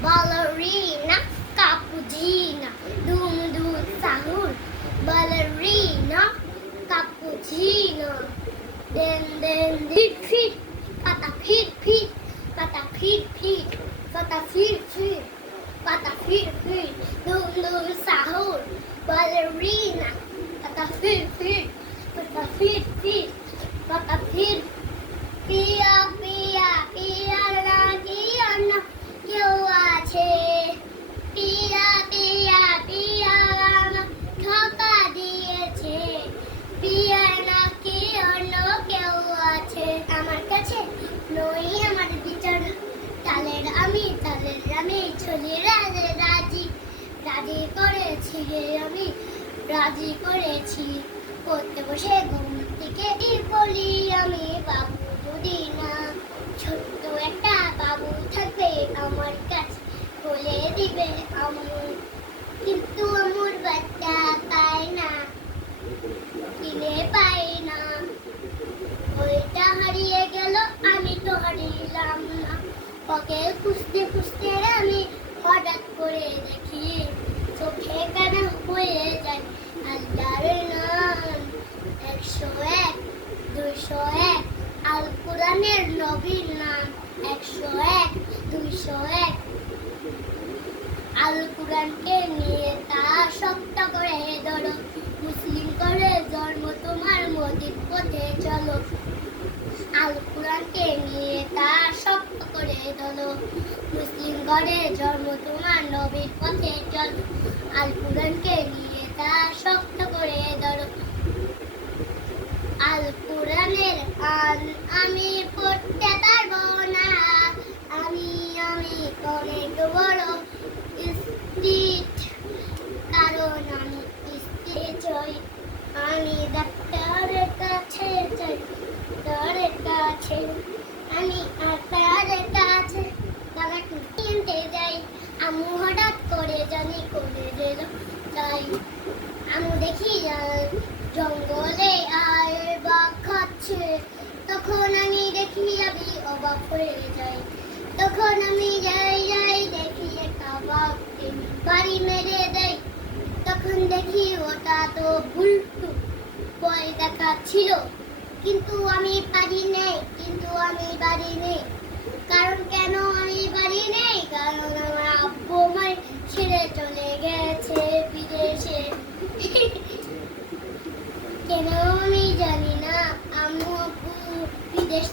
ballerina, cappuccino, dum dum sahur, ballerina, cappuccino, den fit fit, pata fit fit, pata fit fit, pata fit fit, pata fit fit, dum dum sahur, ballerina, pata fit fit, pata fit fit, pata fit. পিয়া পিয়া peer লাগিয়া না কেউ আছে পিয়া পিয়া পিয়া না ঠকা দিয়েছে পিয়া নাকি অন্য কেউ আছে আমার কাছে নই আমার বিচার তালের আমি ছলি রাজি রাজি রাজি করেছি আমি রাজি করেছি পড়তে বসে ঘুম থেকে বলি আমি বাবু যদি না ছোট্ট একটা বাবু থাকবে আমার কাছে বলে দিবে আমুল কিন্তু আমুর বাচ্চা পায় না কিনে পায় না ওইটা হারিয়ে গেল আমি তো হারিলাম না ওকে খুঁজতে খুঁজতে আমি হঠাৎ করে দেখি চোখে কানা হয়ে যায় আল্লাহর নাম 101 201 আল কোরআনের নবীর নাম 101 201 আল কোরআনকে নিয়ে তা শক্ত করে ধরো মুসলিম করে জন্ম তোমার মোদির পথে চলো আল কোরআনকে নিয়ে তা শক্ত করে ধরো মুসলিম ঘরে জন্ম তোমার নবীর পথে চলো আল কোরআনকে নিয়ে তা শক্ত করে ধরো আল কোরআনের আমি পড়তে পারবো না আমি অনেক বড় স্ট্রিট কারণ আমি স্ট্রিট হই আমি ডাক্তারের কাছে যাই ডাক্তারের কাছে আমি ডাক্তারের কাছে বাবাকে কিনতে যাই আম্মু হঠাৎ করে জানি করে দিল তাই আমি দেখি জঙ্গলে আর বাঘ খাচ্ছে তখন আমি দেখি আমি অবাক হয়ে যাই তখন আমি যাই দেখি একটা বাঘকে বাড়ি মেরে দেয় তখন দেখি ওটা তো ভুলটু ভয় দেখাচ্ছিল কিন্তু আমি বাড়ি নেই কারণ কেন আমি বাড়ি নেই কারণ আমার আব্বু আমায় ছেড়ে চলে গেছে বিদেশে কেন